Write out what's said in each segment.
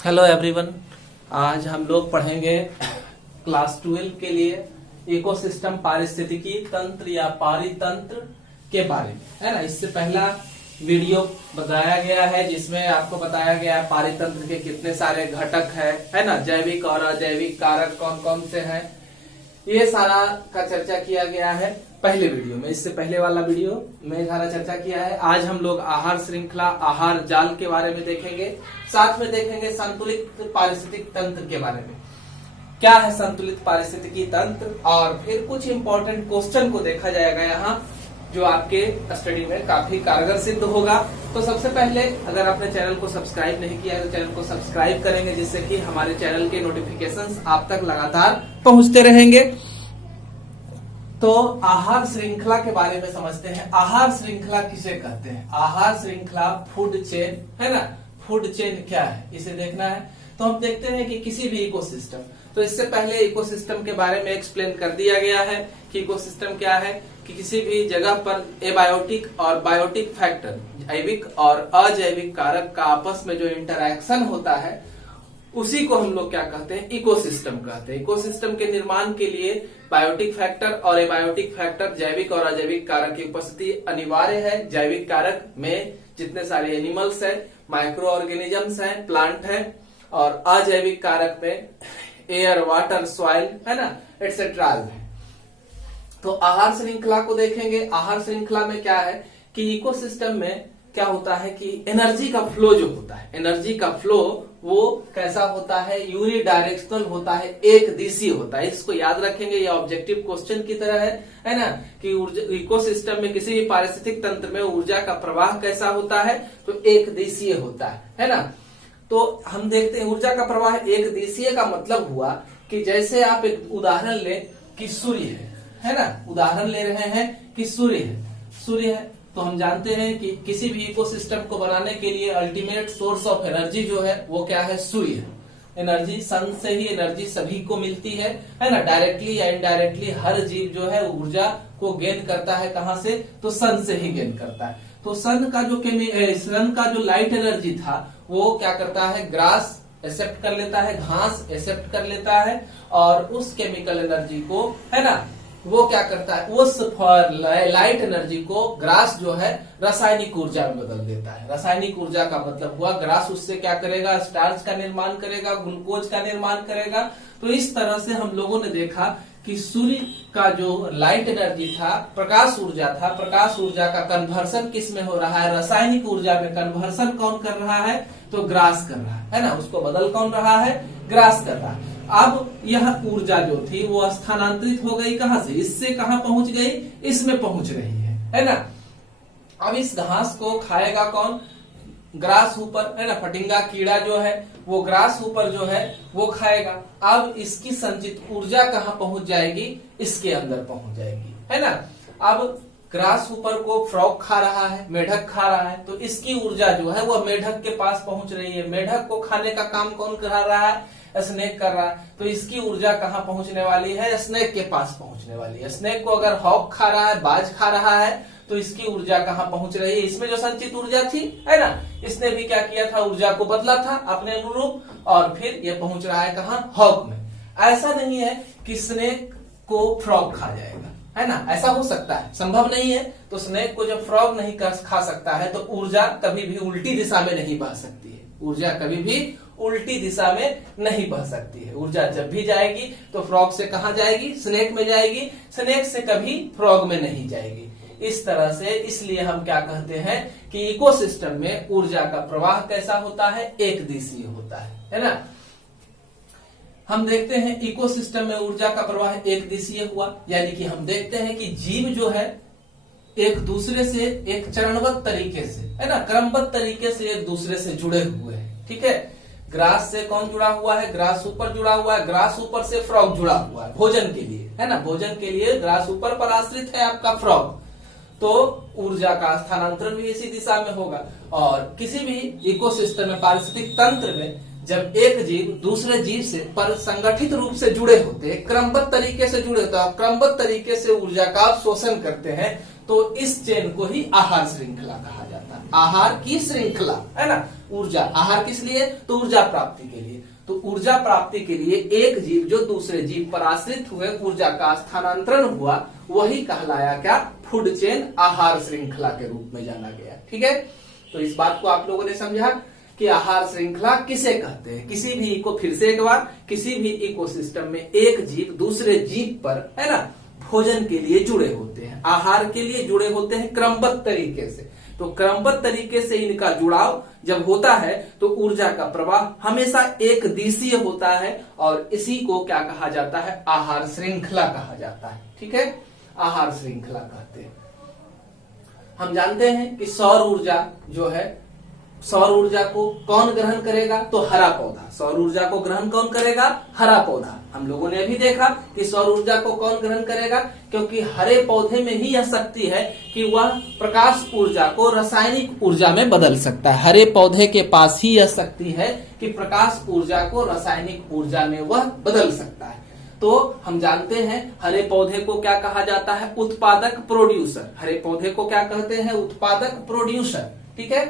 Hello everyone. आज हम लोग पढ़ेंगे क्लास 12 के लिए इकोसिस्टम पारिस्थितिकी तंत्र या पारितंत्र के बारे में, है ना। इससे पहला वीडियो बताया गया है जिसमें आपको बताया गया है पारितंत्र के कितने सारे घटक है ना, जैविक और अजैविक कारक कौन कौन से हैं, ये सारा का चर्चा किया गया है पहले वीडियो में। इससे पहले वाला वीडियो में सारा चर्चा किया है। आज हम लोग आहार श्रृंखला, आहार जाल के बारे में देखेंगे, साथ में देखेंगे संतुलित पारिस्थितिक तंत्र के बारे में, क्या है संतुलित पारिस्थितिकी तंत्र, और फिर कुछ इंपॉर्टेंट क्वेश्चन को देखा जाएगा यहाँ जो आपके स्टडी में काफी कारगर सिद्ध होगा। तो सबसे पहले अगर आपने चैनल को सब्सक्राइब नहीं किया है तो चैनल को सब्सक्राइब करेंगे, जिससे कि हमारे चैनल के नोटिफिकेशंस आप तक लगातार पहुंचते रहेंगे। तो आहार श्रृंखला के बारे में समझते हैं। आहार श्रृंखला किसे कहते हैं? आहार श्रृंखला फूड चेन, है ना। फूड चेन क्या है इसे देखना है। तो हम देखते हैं कि किसी भी इकोसिस्टम, तो इससे पहले इकोसिस्टम के बारे में एक्सप्लेन कर दिया गया है कि इकोसिस्टम क्या है, कि किसी भी जगह पर एबायोटिक और बायोटिक फैक्टर, जैविक और अजैविक कारक का आपस में जो इंटरैक्शन होता है उसी को हम लोग क्या कहते हैं? इकोसिस्टम कहते हैं। इकोसिस्टम के निर्माण के लिए बायोटिक फैक्टर और एबायोटिक फैक्टर, जैविक और अजैविक कारक की उपस्थिति अनिवार्य है। जैविक कारक में जितने सारे एनिमल्स हैं, माइक्रो ऑर्गेनिजम्स हैं, प्लांट हैं, और अजैविक कारक में एयर, वाटर, सॉइल, है ना, एटसेट्रा है। तो आहार श्रृंखला को देखेंगे। आहार श्रृंखला में क्या है कि इकोसिस्टम में क्या होता है कि एनर्जी का फ्लो जो होता है, एनर्जी का फ्लो वो कैसा होता है? यूनिडायरेक्शनल होता है, एक दिशीय होता है। इसको याद रखेंगे, ये ऑब्जेक्टिव क्वेश्चन की तरह है ना, कि इकोसिस्टम में किसी भी पारिस्थितिक तंत्र में ऊर्जा का प्रवाह कैसा होता है? तो एक दिशीय होता है ना। तो हम देखते हैं ऊर्जा का प्रवाह एक दिशीय का मतलब हुआ कि जैसे आप एक उदाहरण लें कि सूर्य है ना, उदाहरण ले रहे हैं कि सूर्य है, तो हम जानते हैं कि किसी भी इकोसिस्टम को बनाने के लिए अल्टीमेट सोर्स ऑफ एनर्जी जो है वो क्या है? सूर्य। एनर्जी सन से ही एनर्जी सभी को मिलती है ना। डायरेक्टली या इनडायरेक्टली हर जीव जो है ऊर्जा को गेन करता है, कहां से? तो सन से ही गेन करता है। तो सन का जो लाइट एनर्जी था वो क्या करता है? ग्रास एक्सेप्ट कर लेता है, घास एक्सेप्ट कर लेता है, और उस केमिकल एनर्जी को, है ना, वो क्या करता है? उस लाइट एनर्जी को ग्रास जो है रासायनिक ऊर्जा में बदल देता है। रासायनिक ऊर्जा का मतलब हुआ ग्रास उससे क्या करेगा? स्टार्च का निर्माण करेगा, ग्लूकोज का निर्माण करेगा। तो इस तरह से हम लोगों ने देखा कि सूर्य का जो लाइट एनर्जी था, प्रकाश ऊर्जा था, प्रकाश ऊर्जा का कन्वर्सन किस में हो रहा है? रासायनिक ऊर्जा में कन्वर्सन कौन कर रहा है? तो ग्रास कर रहा है ना। उसको बदल कौन रहा है? ग्रास कर रहा है। अब यह ऊर्जा जो थी वो स्थानांतरित हो गई कहां से? इससे कहां पहुंच गई? इसमें पहुंच रही है ना। अब इस घास को खाएगा कौन? ग्रास ऊपर, है ना। फटिंगा कीड़ा जो है वो ग्रास ऊपर जो है वो खाएगा। अब इसकी संचित ऊर्जा कहां पहुंच जाएगी? इसके अंदर पहुंच जाएगी, है ना। अब ग्रास ऊपर को फ्रॉग खा रहा है, मेढक खा रहा है, तो इसकी ऊर्जा जो है वो मेढक के पास पहुंच रही है। मेढक को खाने का काम कौन करा रहा है? स्नेक कर रहा है। तो इसकी ऊर्जा कहां पहुंचने वाली है? स्नेक के पास पहुंचने वाली है। स्नेक को अगर हॉक खा रहा है, बाज खा रहा है, तो इसकी ऊर्जा कहां पहुंच रही है? इसमें जो संचित ऊर्जा थी, है ना, इसने भी क्या किया था? ऊर्जा को बदला था अपने अनुरूप, और फिर ये पहुंच रहा है कहां? हॉक में। ऐसा नहीं है कि स्नेक को फ्रॉग खा जाएगा, है ना, ऐसा हो सकता है, संभव नहीं है। तो स्नेक को जब फ्रॉग नहीं खा सकता है तो ऊर्जा कभी भी उल्टी दिशा में नहीं बह सकती है। ऊर्जा कभी भी उल्टी दिशा में नहीं बह सकती है। ऊर्जा जब भी जाएगी तो फ्रॉग से कहां जाएगी? स्नेक में जाएगी। स्नेक से कभी फ्रॉग में नहीं जाएगी। इस तरह से, इसलिए हम क्या कहते हैं कि इकोसिस्टम में ऊर्जा का प्रवाह कैसा होता है? एक दिशीय होता है ना। हम देखते हैं इकोसिस्टम में ऊर्जा का प्रवाह एक दिशीय हुआ, यानी कि हम देखते हैं कि जीव जो है एक दूसरे से एक चरणबद्ध तरीके से, है ना, क्रमबद्ध तरीके से एक दूसरे से जुड़े हुए हैं। ठीक है। ग्रास से कौन जुड़ा हुआ है? ग्रास ऊपर जुड़ा हुआ है। ग्रास ऊपर से फ्रॉग जुड़ा हुआ है भोजन के लिए, है ना। भोजन के लिए ग्रास ऊपर पर आश्रित है आपका फ्रॉग। तो ऊर्जा का स्थानांतरण भी इसी दिशा में होगा। और किसी भी इकोसिस्टम में, पारिस्थितिक तंत्र में, जब एक जीव दूसरे जीव से पर संगठित रूप से जुड़े होते हैं, क्रमबद्ध तरीके से जुड़े होते हैं, क्रमबद्ध तरीके से ऊर्जा का शोषण करते हैं, तो इस चेन को ही आहार श्रृंखला कहा जाता है। आहार की श्रृंखला, है ना। ऊर्जा, आहार किस लिए? तो ऊर्जा प्राप्ति के लिए। तो ऊर्जा प्राप्ति के लिए एक जीव जो दूसरे जीव पर आश्रित हुए ऊर्जा का स्थानांतरण हुआ, वही कहलाया क्या? फूड चेन, आहार श्रृंखला के रूप में जाना गया। ठीक है, तो इस बात को आप लोगों ने समझा कि आहार श्रृंखला किसे कहते हैं। किसी भी फिर से एक बार, किसी भी इकोसिस्टम में एक जीव दूसरे जीव पर, है ना, भोजन के लिए जुड़े होते हैं, आहार के लिए जुड़े होते हैं क्रमबद्ध तरीके से। तो क्रमबद्ध तरीके से इनका जुड़ाव जब होता है तो ऊर्जा का प्रवाह हमेशा एक दिशीय होता है और इसी को क्या कहा जाता है? आहार श्रृंखला कहा जाता है। ठीक है, आहार श्रृंखला कहते हैं। हम जानते हैं कि सौर ऊर्जा जो है, सौर ऊर्जा को कौन ग्रहण करेगा? तो हरा पौधा। सौर ऊर्जा को ग्रहण कौन करेगा? हरा पौधा। हम लोगों ने अभी देखा कि सौर ऊर्जा को कौन ग्रहण करेगा, क्योंकि हरे पौधे में ही यह शक्ति है कि वह प्रकाश ऊर्जा को रासायनिक ऊर्जा में बदल सकता है। हरे पौधे के पास ही यह शक्ति है कि प्रकाश ऊर्जा को रासायनिक ऊर्जा में वह बदल सकता है। तो हम जानते हैं हरे पौधे को क्या कहा जाता है? उत्पादक, प्रोड्यूसर। हरे पौधे को क्या कहते हैं? उत्पादक, प्रोड्यूसर। ठीक है,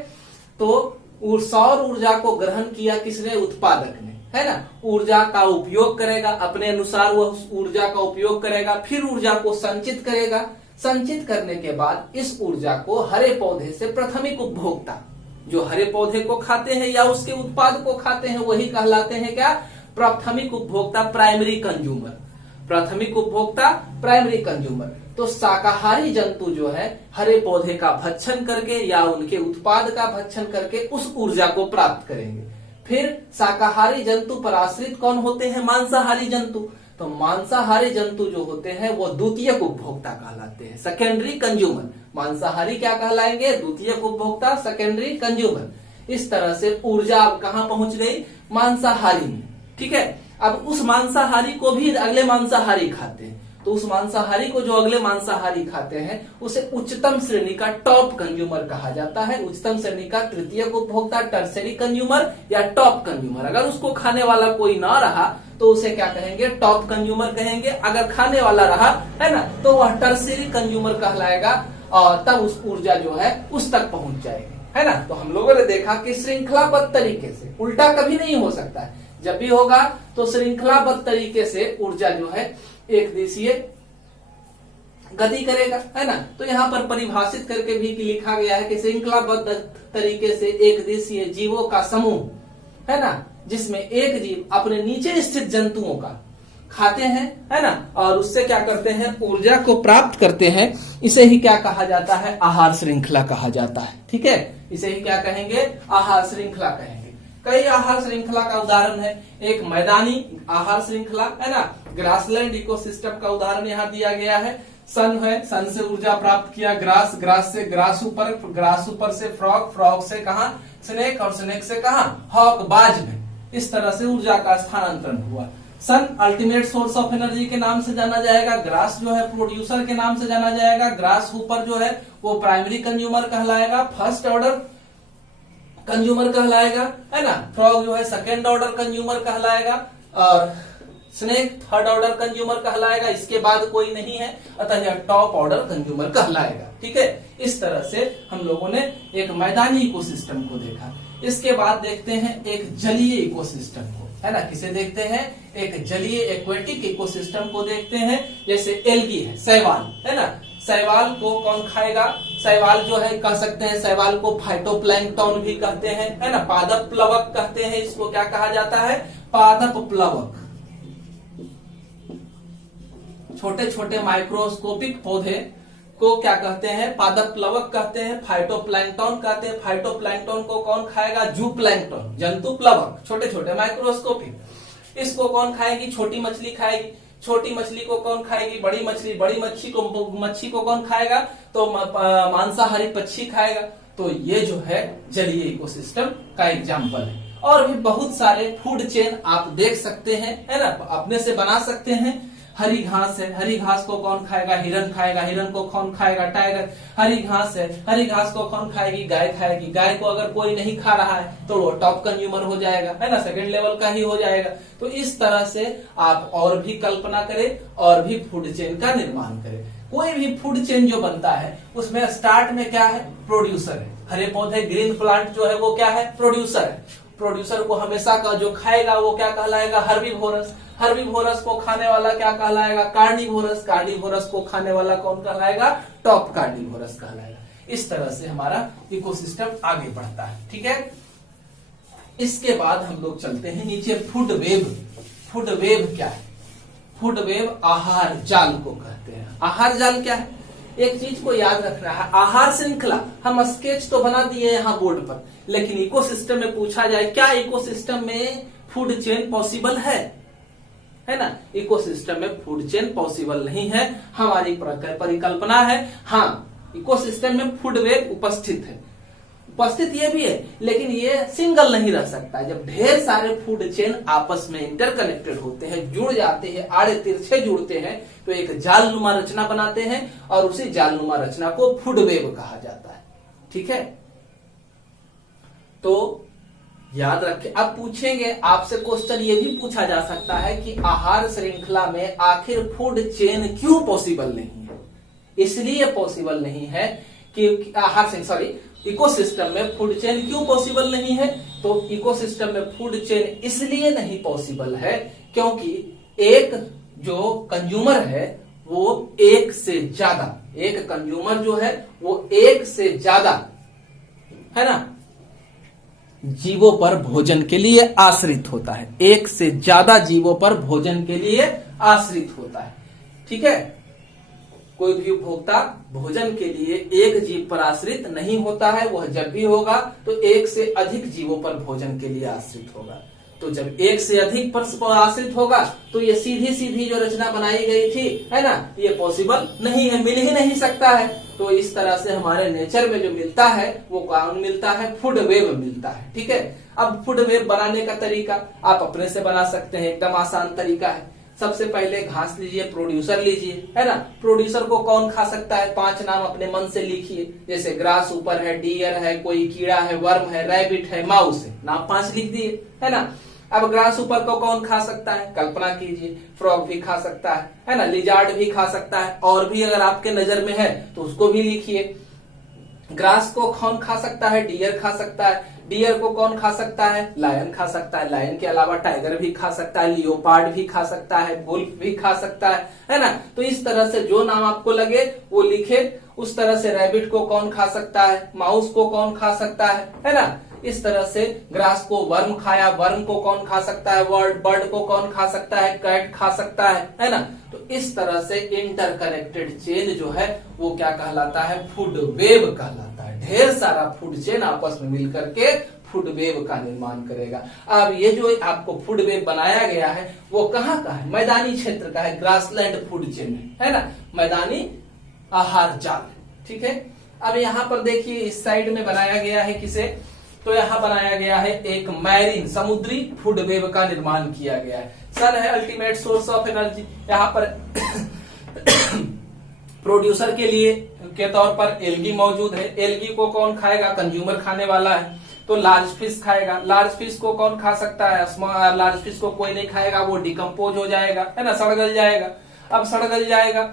तो सौर ऊर्जा को ग्रहण किया किसने? उत्पादक ने, है ना। ऊर्जा का उपयोग करेगा, अपने अनुसार वह ऊर्जा का उपयोग करेगा, फिर ऊर्जा को संचित करेगा। संचित करने के बाद इस ऊर्जा को हरे पौधे से प्राथमिक उपभोक्ता, जो हरे पौधे को खाते हैं या उसके उत्पाद को खाते हैं, वही कहलाते हैं क्या? प्राथमिक उपभोक्ता, प्राइमरी कंज्यूमर। प्राथमिक उपभोक्ता, प्राइमरी कंज्यूमर। तो शाकाहारी जंतु जो है हरे पौधे का भक्षण करके या उनके उत्पाद का भक्षण करके उस ऊर्जा को प्राप्त करेंगे। फिर शाकाहारी जंतु पर आश्रित कौन होते हैं? मांसाहारी जंतु। तो मांसाहारी जंतु जो होते हैं वो द्वितीयक उपभोक्ता कहलाते हैं, सेकेंडरी कंज्यूमर। मांसाहारी क्या कहलाएंगे? द्वितीयक उपभोक्ता, सेकेंडरी कंज्यूमर। इस तरह से ऊर्जा अब कहां पहुंच गई? मांसाहारी में। ठीक है, अब उस मांसाहारी को भी अगले मांसाहारी खाते हैं, तो उस मांसाहारी को जो अगले मांसाहारी खाते हैं उसे उच्चतम श्रेणी का टॉप कंज्यूमर कहा जाता है। उच्चतम श्रेणी का तृतीयक उपभोक्ता, टर्सरी कंज्यूमर या टॉप कंज्यूमर। अगर उसको खाने वाला कोई ना रहा तो उसे क्या कहेंगे? टॉप कंज्यूमर कहेंगे। अगर खाने वाला रहा, है ना, तो वह टर्सरी कंज्यूमर कहलाएगा और तब उस ऊर्जा जो है उस तक पहुंच जाएगी, है ना। तो हम लोगों ने देखा कि श्रृंखलाबद्ध तरीके से, उल्टा कभी नहीं हो सकता है। जब भी होगा तो श्रृंखलाबद्ध तरीके से ऊर्जा जो है एक दिशीय गति करेगा, है ना। तो यहाँ पर परिभाषित करके भी लिखा गया है कि श्रृंखलाबद्ध तरीके से एक दिशीय जीवों का समूह, है ना, जिसमें एक जीव अपने नीचे स्थित जंतुओं का खाते हैं, है ना, और उससे क्या करते हैं? ऊर्जा को प्राप्त करते हैं। इसे ही क्या कहा जाता है? आहार श्रृंखला कहा जाता है। ठीक है, इसे ही क्या कहेंगे? आहार श्रृंखला कहेंगे। कई आहार श्रृंखला का उदाहरण है। एक मैदानी आहार श्रृंखला, है ना, ग्रासलैंड इकोसिस्टम का उदाहरण यहाँ दिया गया है। सन है, सन से ऊर्जा प्राप्त किया, ग्रास, ग्रास से ग्रास ऊपर, ग्रास ऊपर से फ्रॉग, फ्रॉग से कहा? स्नेक, और स्नेक से कहा? हॉक, बाज में। इस तरह से ऊर्जा का स्थानांतरण हुआ। सन अल्टीमेट सोर्स ऑफ एनर्जी के नाम से जाना जाएगा, ग्रास जो है प्रोड्यूसर के नाम से जाना जाएगा, ग्रास ऊपर जो है वो प्राइमरी कंज्यूमर कहलाएगा, फर्स्ट ऑर्डर कंज्यूमर कहलाएगा, है ना। फ्रॉग जो है सेकेंड ऑर्डर कंज्यूमर कहलाएगा और स्नेक थर्ड ऑर्डर कंज्यूमर कहलाएगा। इसके बाद कोई नहीं है, अतः यह टॉप ऑर्डर कंज्यूमर कहलाएगा। ठीक है, इस तरह से हम लोगों ने एक मैदानी इकोसिस्टम को देखा। इसके बाद देखते हैं एक जलीय इकोसिस्टम को, है ना। किसे देखते हैं? एक जलीय एक्वेटिक इकोसिस्टम को देखते हैं। जैसे एल्गी है, शैवाल, है ना। शैवाल को कौन खाएगा? शैवाल जो है कह सकते हैं, शैवाल को फाइटोप्लैंक्टन भी कहते हैं, है ना। पादप प्लवक कहते हैं, इसको क्या कहा जाता है? पादप प्लवक। छोटे छोटे माइक्रोस्कोपिक पौधे को क्या कहते हैं? पादप प्लवक कहते हैं, फाइटोप्लैंक्टन कहते हैं। फाइटोप्लैंक्टन को कौन खाएगा? जूप्लैंक्टन, जंतु प्लवक, छोटे छोटे माइक्रोस्कोपिक। इसको कौन खाएगी? छोटी मछली खाएगी। छोटी मछली को कौन खाएगी? बड़ी मछली। बड़ी मच्छी को कौन खाएगा? तो मांसाहारी पक्षी खाएगा। तो ये जो है जलीय इकोसिस्टम का एग्जाम्पल है। और भी बहुत सारे फूड चेन आप देख सकते हैं, है ना, अपने से बना सकते हैं। हरी घास है, हरी घास को कौन खाएगा? हिरन खाएगा। हिरन को कौन खाएगा? टाइगर। हरी घास है, हरी घास को कौन खाएगी? गाय खाएगी। गाय को अगर कोई नहीं खा रहा है तो वो टॉप कंज्यूमर हो जाएगा, है ना, सेकंड लेवल का ही हो जाएगा। तो इस तरह से आप और भी कल्पना करें और भी फूड चेन का निर्माण करें। कोई भी फूड चेन जो बनता है उसमें स्टार्ट में क्या है? प्रोड्यूसर है। हरे पौधे, ग्रीन प्लांट जो है वो क्या है, प्रोड्यूसर है। प्रोड्यूसर को हमेशा का जो खाएगा वो क्या कहलाएगा, हर्बीवोरस। हर्बीवोरस को खाने वाला क्या कहलाएगा, कार्निवोरस। कार्निवोरस को खाने वाला कौन कहलाएगा, टॉप कार्निवोरस कहलाएगा। इस तरह से हमारा इकोसिस्टम आगे बढ़ता है, ठीक है। इसके बाद हम लोग चलते हैं नीचे, फूड वेब। फूड वेब क्या है, फूड वेब आहार जाल को कहते हैं। आहार जाल क्या है, एक चीज को याद रखना है, आहार श्रृंखला हम स्केच तो बना दिए यहाँ बोर्ड पर, लेकिन इकोसिस्टम में पूछा जाए क्या इकोसिस्टम में फूड चेन पॉसिबल है ना। इकोसिस्टम में फूड चेन पॉसिबल नहीं है, हमारी परिकल्पना है। हाँ, इकोसिस्टम में फूड वेब उपस्थित है, उपस्थित ये भी है, लेकिन ये सिंगल नहीं रह सकता। जब ढेर सारे फूड चेन आपस में इंटरकनेक्टेड होते हैं, जुड़ जाते हैं, आड़े तिरछे जुड़ते हैं, तो एक जालनुमा रचना बनाते हैं और उसी जालनुमा रचना को फूड वेब कहा जाता है, ठीक है। तो याद रखें, अब पूछेंगे आपसे क्वेश्चन ये भी पूछा जा सकता है कि आहार श्रृंखला में आखिर फूड चेन क्यों पॉसिबल नहीं है। इसलिए पॉसिबल नहीं है कि आहार इकोसिस्टम में फूड चेन क्यों पॉसिबल नहीं है, तो इकोसिस्टम में फूड चेन इसलिए नहीं पॉसिबल है क्योंकि एक जो कंज्यूमर है वो एक से ज्यादा, एक कंज्यूमर जो है वो एक से ज्यादा, है ना, जीवों पर भोजन के लिए आश्रित होता है। एक से ज्यादा जीवों पर भोजन के लिए आश्रित होता है, ठीक है। कोई भी उपभोक्ता भोजन के लिए एक जीव पर आश्रित नहीं होता है, वह जब भी होगा तो एक से अधिक जीवों पर भोजन के लिए आश्रित होगा। तो जब एक से अधिक पर आश्रित होगा तो ये सीधी सीधी जो रचना बनाई गई थी, है ना, ये पॉसिबल नहीं है, मिल ही नहीं सकता है। तो इस तरह से हमारे नेचर में जो मिलता है वो कौन मिलता है, फूड वेब मिलता है, ठीक है। अब फूड वेब बनाने का तरीका आप अपने से बना सकते हैं, एकदम आसान तरीका है। सबसे पहले घास लीजिए, प्रोड्यूसर लीजिए, है ना। प्रोड्यूसर को कौन खा सकता है, 5 नाम अपने मन से लिखिए, जैसे ग्रास ऊपर है, डियर है, कोई कीड़ा है, वर्म है, रैबिट है, माउस है, नाम 5 लिख दिए, है ना। अब ग्रास ऊपर को कौन खा सकता है, कल्पना कीजिए, फ्रॉग भी खा सकता है ना, लिजार्ड भी खा सकता है, और भी अगर आपके नजर में है तो उसको भी लिखिए। ग्रास को कौन खा सकता है, डियर खा सकता है। डियर को कौन खा सकता है, लायन खा सकता है। लायन के अलावा टाइगर भी खा सकता है, लियोपार्ड भी खा सकता है, वुल्फ भी खा सकता है ना। तो इस तरह से जो नाम आपको लगे वो लिखे। उस तरह से रैबिट को कौन खा सकता है, माउस को कौन खा सकता है ना। इस तरह से ग्रास को वर्म खाया, वर्म को कौन खा सकता है, बर्ड को कौन खा सकता है, कैट खा सकता है ना। तो इस तरह से इंटरकनेक्टेड चेन जो है वो क्या कहलाता है, फूड वेब कहलाता है। ढेर सारा फूड चेन आपस में मिलकर के फूड वेब का निर्माण करेगा। अब ये जो आपको फूड वेब बनाया गया है वो कहाँ का है, मैदानी क्षेत्र का है, ग्रासलैंड फूड चेन है ना, मैदानी आहार जाल, ठीक है। अब यहाँ पर देखिए इस साइड में बनाया गया है किसे, तो यहाँ बनाया गया है एक मैरीन समुद्री फूड वेब का निर्माण किया गया है। सन है अल्टीमेट सोर्स ऑफ एनर्जी। यहाँ पर प्रोड्यूसर के लिए के तौर पर एल्गी मौजूद है। एल्गी को कौन खाएगा, कंज्यूमर खाने वाला है, तो लार्ज फिश खाएगा। लार्ज फिश को कौन खा सकता है, लार्ज फिश को कोई नहीं खाएगा, वो डिकम्पोज हो जाएगा, है ना, सड़गल जाएगा। अब सड़गल जाएगा,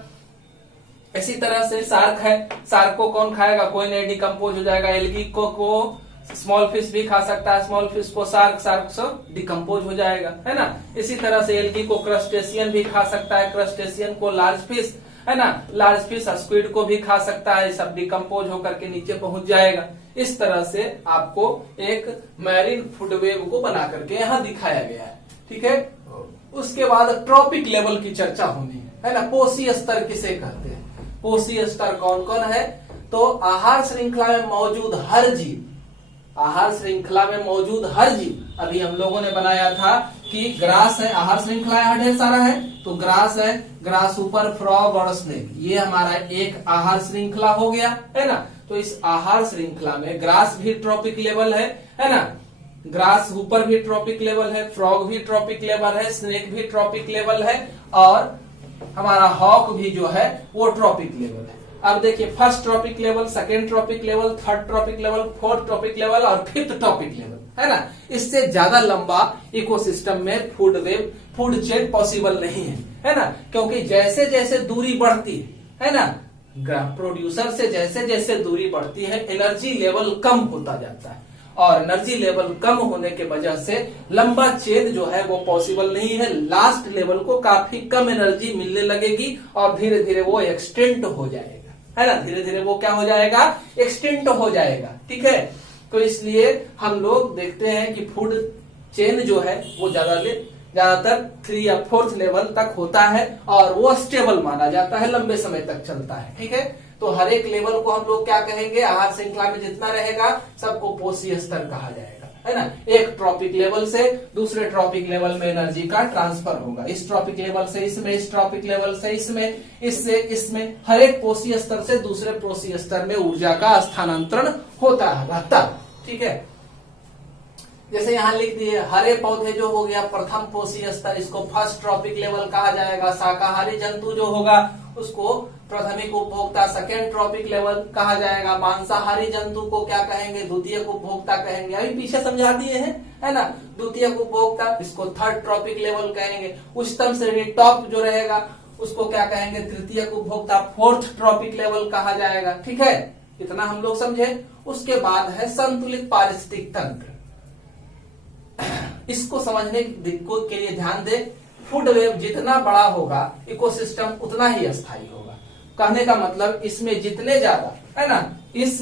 इसी तरह से शार्क है, शार्क को कौन खाएगा, कोई नहीं, डिकम्पोज हो जाएगा। एल्गी को स्मॉल फिश भी खा सकता है, स्मॉल फिश को शार्क से डिकम्पोज हो जाएगा, है ना। इसी तरह से एल्गी को क्रस्टेशियन भी खा सकता है, क्रस्टेशियन को लार्ज फिश, है ना, लार्ज फिश स्क्विड को भी खा सकता है, सब डिकम्पोज होकर के नीचे पहुंच जाएगा। इस तरह से आपको एक मैरीन फूड वेब को बना करके यहाँ दिखाया गया है, ठीक है। उसके बाद ट्रॉपिक लेवल की चर्चा होनी है ना। पोषी स्तर किसे कहते हैं, पोषी स्तर कौन कौन है, तो आहार श्रृंखला में मौजूद हर जीव, आहार श्रृंखला में मौजूद हर जीव। अभी हम लोगों ने बनाया था कि ग्रास है, आहार श्रृंखला यहाँ ढेर सारा है, तो ग्रास है, ग्रास ऊपर फ्रॉग और स्नेक, ये हमारा एक आहार श्रृंखला हो गया, है ना। तो इस आहार श्रृंखला में ग्रास भी ट्रॉपिक लेवल है ना, ग्रास ऊपर भी ट्रॉपिक लेवल है, फ्रॉग भी ट्रॉपिक लेवल है, स्नेक भी ट्रॉपिक लेवल है, और हमारा हॉक भी जो है वो ट्रॉपिक लेवल है। अब देखिए first trophic level, second trophic level, third trophic level, fourth trophic level और फिफ्थ ट्रॉपिक लेवल, है ना। इससे ज्यादा लंबा इकोसिस्टम में food web, food chain possible नहीं है ना, क्योंकि जैसे जैसे दूरी बढ़ती है ना, प्रोड्यूसर से जैसे जैसे दूरी बढ़ती है एनर्जी लेवल कम होता जाता है, और एनर्जी लेवल कम होने के वजह से लंबा चेन जो है वो पॉसिबल नहीं है। लास्ट लेवल को काफी कम एनर्जी मिलने लगेगी और धीरे धीरे वो एक्सटेंट हो जाएगा, है ना, धीरे धीरे वो क्या हो जाएगा, एक्सटेंट हो जाएगा। ठीक है, तो इसलिए हम लोग देखते हैं कि फूड चेन जो है वो ज्यादातर 3 या 4th लेवल तक होता है और वो स्टेबल माना जाता है, लंबे समय तक चलता है। ठीक है, तो हर एक लेवल को हम लोग क्या कहेंगे, आहार श्रृंखला में जितना रहेगा सबको पोषी स्तर कहा जाएगा, है ना। एक ट्रॉपिक लेवल से दूसरे ट्रॉपिक लेवल में एनर्जी का ट्रांसफर होगा, इस ट्रॉपिक लेवल से इसमें, इस ट्रॉपिक लेवल से इसमें, इससे इसमें, हर एक पोषी स्तर से दूसरे पोषी स्तर में ऊर्जा का स्थानांतरण होता रहता। ठीक है, जैसे यहाँ लिख दिए हरे पौधे जो हो गया प्रथम पोषी स्तर, इसको फर्स्ट ट्रॉपिक लेवल कहा जाएगा। शाकाहारी जंतु जो होगा उसको प्राथमिक उपभोक्ता सेकेंड ट्रॉपिक लेवल कहा जाएगा। मांसाहारी जंतु को क्या कहेंगे, द्वितीयक उपभोक्ता कहेंगे, अभी पीछे समझा दिए हैं, है ना। द्वितीयक उपभोक्ता इसको थर्ड ट्रॉपिक लेवल कहेंगे। उच्चतम श्रेणी टॉप जो रहेगा उसको क्या कहेंगे, तृतीयक उपभोक्ता फोर्थ ट्रॉपिक लेवल कहा जाएगा। ठीक है, इतना हम लोग समझे। उसके बाद है संतुलित पारिस्थितिक तंत्र। इसको समझने के लिए ध्यान दे, फूड वेब जितना बड़ा होगा इकोसिस्टम उतना ही अस्थायी होगा। कहने का मतलब इसमें जितने ज्यादा, है ना, इस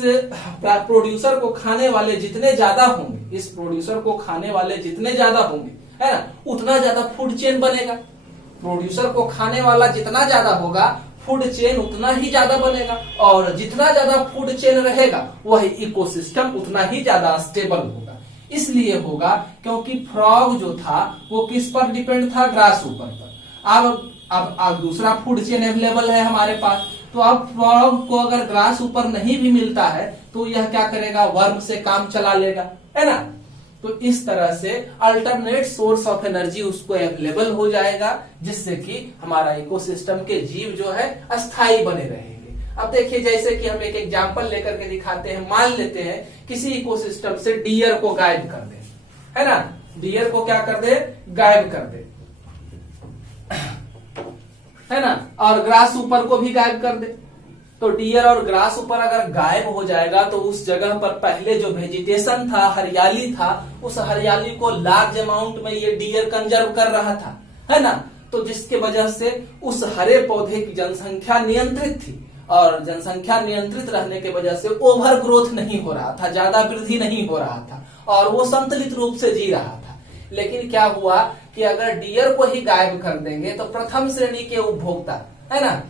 प्रोड्यूसर को खाने वाले जितने ज्यादा होंगे, इस प्रोड्यूसर को खाने वाले जितने ज्यादा होंगे, है ना, उतना ज्यादा फूड चेन बनेगा। प्रोड्यूसर को खाने वाला जितना ज्यादा होगा फूड चेन उतना ही ज्यादा बनेगा, और जितना ज्यादा फूड चेन रहेगा वही इकोसिस्टम उतना ही ज्यादा स्टेबल होगा। इसलिए होगा क्योंकि फ्रॉग जो था वो किस पर डिपेंड था, ग्रास ऊपर पर। अब दूसरा फूड चेन अवेलेबल है हमारे पास, तो अब फ्रॉग को अगर ग्रास ऊपर नहीं भी मिलता है तो यह क्या करेगा, वर्म से काम चला लेगा, है ना। तो इस तरह से अल्टरनेट सोर्स ऑफ एनर्जी उसको अवेलेबल हो जाएगा, जिससे कि हमारा इकोसिस्टम के जीव जो है अस्थायी बने रहेंगे। अब देखिए, जैसे कि हम एक एग्जांपल लेकर के दिखाते हैं। मान लेते हैं किसी इकोसिस्टम से डियर को गायब कर दे, है ना, डियर को क्या कर दे, गायब कर दे, है ना, और ग्रास ऊपर को भी गायब कर दे। तो डियर और ग्रास ऊपर अगर गायब हो जाएगा तो उस जगह पर पहले जो वेजिटेशन था, हरियाली था, उस हरियाली को लार्ज अमाउंट में ये डियर कंजर्व कर रहा था, है ना। तो जिसके वजह से उस हरे पौधे की जनसंख्या नियंत्रित थी, और जनसंख्या नियंत्रित रहने के वजह से ओवर ग्रोथ नहीं हो रहा था, ज्यादा वृद्धि नहीं हो रहा था, और वो संतुलित रूप से जी रहा था। लेकिन क्या हुआ कि अगर डियर को ही गायब कर देंगे तो प्रथम श्रेणी के उपभोक्ता, है ना,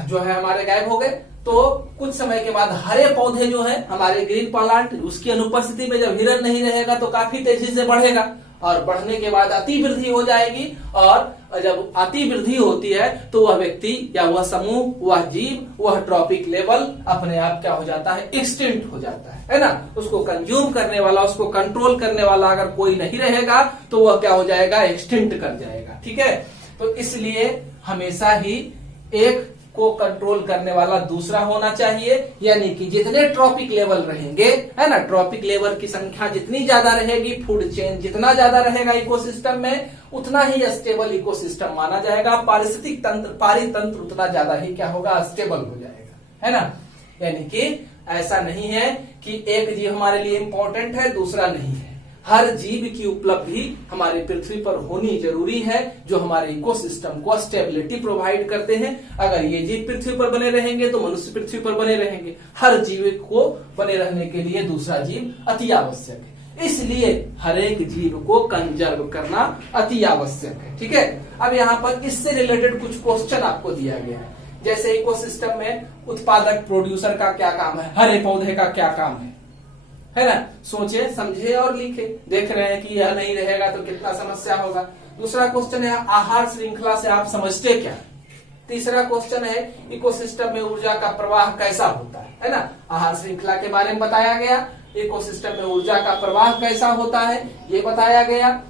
जो है हमारे गायब हो गए। तो कुछ समय के बाद हरे पौधे जो है हमारे ग्रीन प्लांट, उसकी अनुपस्थिति में जब हिरन नहीं रहेगा तो काफी तेजी से बढ़ेगा, और बढ़ने के बाद अति वृद्धि हो जाएगी, और जब अति वृद्धि होती है तो वह व्यक्ति या वह समूह, वह जीव, वह ट्रॉपिक लेवल अपने आप क्या हो जाता है, एक्सटिंक्ट हो जाता है ना। उसको कंज्यूम करने वाला, उसको कंट्रोल करने वाला अगर कोई नहीं रहेगा तो वह क्या हो जाएगा, एक्सटिंक्ट कर जाएगा। ठीक है, तो इसलिए हमेशा ही एक को कंट्रोल करने वाला दूसरा होना चाहिए, यानी कि जितने ट्रॉपिक लेवल रहेंगे, है ना, ट्रॉपिक लेवल की संख्या जितनी ज्यादा रहेगी, फूड चेन जितना ज्यादा रहेगा इकोसिस्टम में, उतना ही स्टेबल इकोसिस्टम माना जाएगा। पारिस्थितिक तंत्र, पारितंत्र उतना ज्यादा ही क्या होगा, स्टेबल हो जाएगा, है ना। यानी कि ऐसा नहीं है कि एक जीव हमारे लिए इंपॉर्टेंट है दूसरा नहीं है, हर जीव की उपलब्धि हमारी पृथ्वी पर होनी जरूरी है, जो हमारे इकोसिस्टम को स्टेबिलिटी प्रोवाइड करते हैं। अगर ये जीव पृथ्वी पर बने रहेंगे तो मनुष्य पृथ्वी पर बने रहेंगे। हर जीव को बने रहने के लिए दूसरा जीव अति आवश्यक है, इसलिए हर एक जीव को कंजर्व करना अति आवश्यक है। ठीक है, अब यहाँ पर इससे रिलेटेड कुछ क्वेश्चन आपको दिया गया है, जैसे इकोसिस्टम में उत्पादक प्रोड्यूसर का क्या काम है, हरे पौधे का क्या काम है ना। सोचे, समझे और लिखे। देख रहे हैं कि यह नहीं रहेगा तो कितना समस्या होगा। दूसरा क्वेश्चन है आहार श्रृंखला से आप समझते क्या। तीसरा क्वेश्चन है इकोसिस्टम में ऊर्जा का प्रवाह कैसा होता है ना। आहार श्रृंखला के बारे में बताया गया, इकोसिस्टम में ऊर्जा का प्रवाह कैसा होता है ये बताया गया।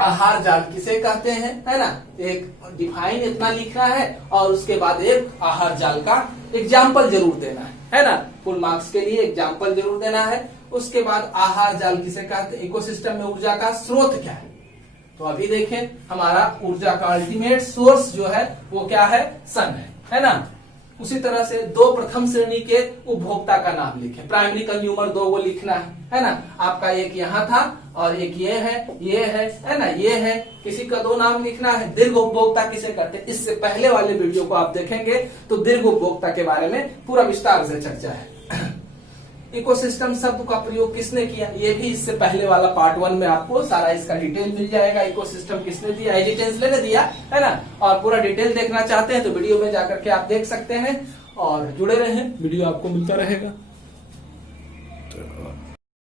आहार जाल किसे कहते हैं, है ना, एक डिफाइन इतना लिखना है और उसके बाद एक आहार जाल का एग्जाम्पल जरूर देना है ना। फुल मार्क्स के लिए एग्जाम्पल जरूर देना है। उसके बाद आहार जाल किसे कहते हैं, इकोसिस्टम में ऊर्जा का स्रोत क्या है, तो अभी देखें हमारा ऊर्जा का अल्टीमेट सोर्स जो है वो क्या है है ना। उसी तरह से दो प्रथम श्रेणी के उपभोक्ता का नाम लिखें, प्राइमरी कंज्यूमर दो वो लिखना है ना। आपका एक यहाँ था और एक ये है ना, ये है, किसी का दो नाम लिखना है। दीर्घ उपभोक्ता किसे कहते हैं, इससे पहले वाले वीडियो को आप देखेंगे तो दीर्घ उपभोक्ता के बारे में पूरा विस्तार से चर्चा है। इकोसिस्टम शब्द का प्रयोग किसने किया, ये भी इससे पहले वाला पार्ट 1 में आपको सारा इसका डिटेल मिल जाएगा। इकोसिस्टम किसने दिया, एडिटेंस ने दिया है ना। और पूरा डिटेल देखना चाहते हैं तो वीडियो में जाकर के आप देख सकते हैं और जुड़े रहें, वीडियो आपको मिलता रहेगा।